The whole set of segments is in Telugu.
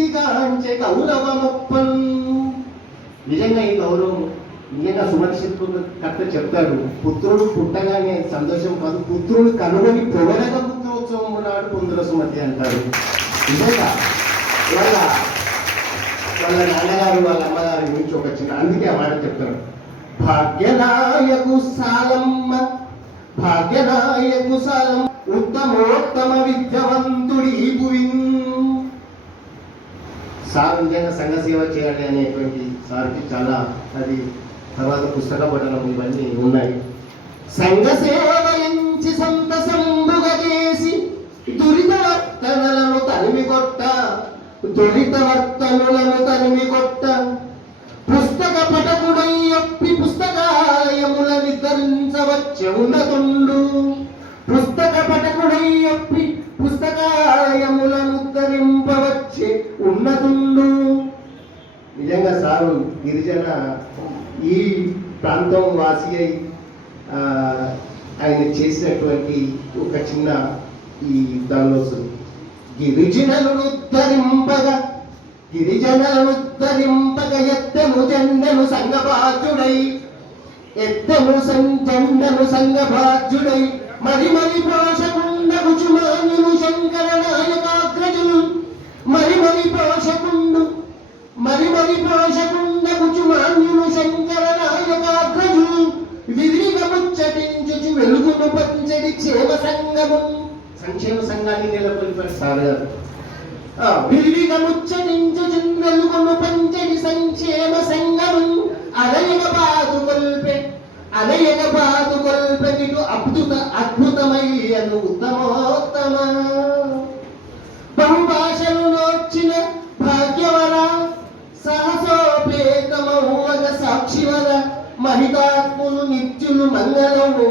సిద్ధిగాంచె గౌరవమొప్పన్. నిజంగా ఈ గౌరవం నిజంగా సుమర్శిత్ కర్త చెప్తాడు, పుత్రుడు పుట్టగానే సంతోషం కాదు, పుత్రుడు కనుగొని పొగడక పుత్రోత్సవం నాడు పొందుల సుమతి అంటారు. నిజంగా వాళ్ళ నాన్నగారు వాళ్ళ అమ్మగారి గురించి ఒక చిన్న, అందుకే ఆ మాట చెప్తారు, భాగ్యనాయకు సాలమ్మ భాగ్యనాయకు సాలం ఉత్తమోత్తమ విద్యావంతుడి భువిన్. సార్ నిజంగా సంఘ సేవ చేయాలి అనేటువంటి సార్కి చాలా, అది తర్వాత పుస్తక పఠనం ఇవన్నీ ఉన్నాయి. సంఘ సేవ ఎంచి సంతసంబుగా చేసి దురితవర్తనలను తరిమి కొట్ట పుస్తక పఠకుడై ఒప్పి పుస్తకాలయముల వితరించవచ్చే ఉన్నతుండు. పుస్తక పఠకుడై ఒప్పి పుస్తకాలయములను ఉద్ధరింపవచ్చే ఉన్నతుండు. నిజంగా సారు గిరిజన ఈ ప్రాంతం వాసి అయి ఆయన చేసినటువంటి ఒక చిన్న ఈ దానిలో గిరిజనులను ఉద్ధరింపగా ఎత్తెను జెండను సంగభాజుడై మరి పోషకుండగు చుమానులు శంకర నాయకాగ్రజులు మరి పోషకుండగు చుమాన్యులు శంకర నాయకాగ్రజులు విధిగా ముచ్చటించుచు వెలుగును పంచడి క్షేమ సంఘము. సంక్షేమ సంఘాన్ని నెలకొల్పారు సార్ గారు. విరివిగా ముచ్చటించుచు వెలుగును పంచడి సంక్షేమ సంఘము. అలయగ పాదుకొల్పెనిటు అద్భుతమయ్యను ఉత్తమోత్తమ. బహుభాషలు నోర్చిన భాగ్యవర సహసోపేతమౌవగ సాక్షివర మహితాత్ములు నిత్యులు మంగళము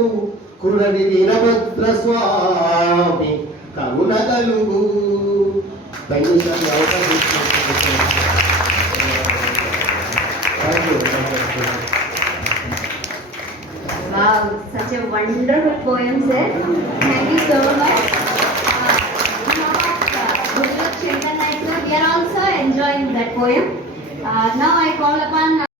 కురడి వీరభద్ర స్వామి కరుణగలుగు. Wow, such a wonderful poem, sir. Thank you so much. Good luck, Chendan Naik, sir. We are also enjoying that poem. Now I call upon